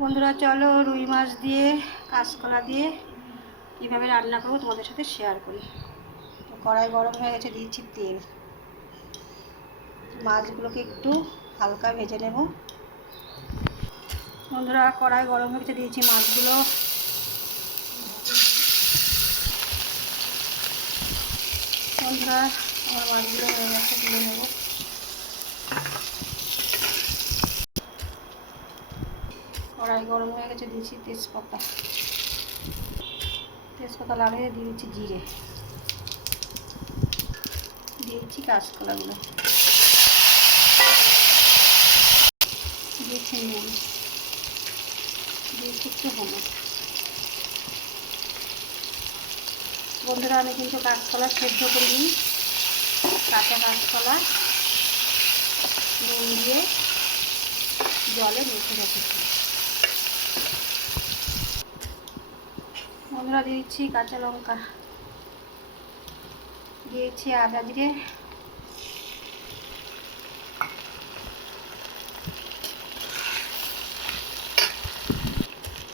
বন্ধুরা চলো রুই মাছ দিয়ে কাঁচকলা দিয়ে কীভাবে রান্না করবো তোমাদের সাথে শেয়ার করি। তো কড়াই গরম হয়ে গেছে, দিয়েছি তেল। মাছগুলোকে একটু হালকা ভেজে নেব। বন্ধুরা কড়াই গরম হয়ে গেছে, দিয়েছি মাছগুলো। বন্ধুরা আমার মাছগুলো হয়ে গেছে, তুলে নেব। কড়াই গরম হয়ে গেছে, দিয়েছি তেজপাতা। তেজপাতা লাগিয়ে দিয়েছি জিরে, দিয়েছি কাঁচকলাগুলো, দিয়েছি নুন, দিয়েছি একটু হলুদ। বন্ধুরা আমি কিন্তু কাঁচকলা সেদ্ধ করিনি, কাঁচা কাঁচকলা নুন দিয়ে জলে মেখে রেখেছি। বন্ধুরা দিয়েছি কাঁচা লঙ্কা, দিয়েছি আদা জিরে,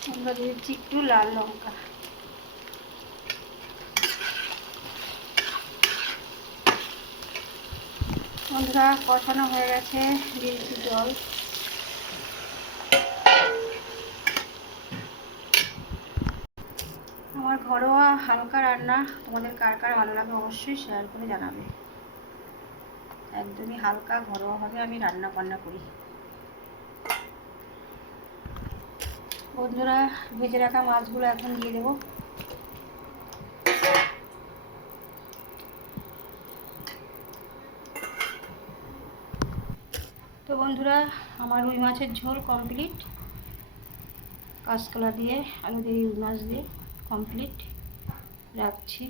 বন্ধুরা দিয়েছি একটু লাল লঙ্কা। বন্ধুরা কষানো হয়ে গেছে, দিয়েছি জল। আমার ঘরোয়া হালকা রান্না তোমাদের কার কার ভালো লাগে অবশ্যই শেয়ার করে জানাবে। একদমই হালকা ঘরোয়াভাবে আমি রান্না বান্না করি। বন্ধুরা ভেজে রাখা মাছগুলো এখন দিয়ে দেবো। তো বন্ধুরা আমার রুই মাছের ঝোল কমপ্লিট, কাঁচকলা দিয়ে আলু দিয়ে রুই মাছ দিয়ে কমপ্লিট। রাখছি।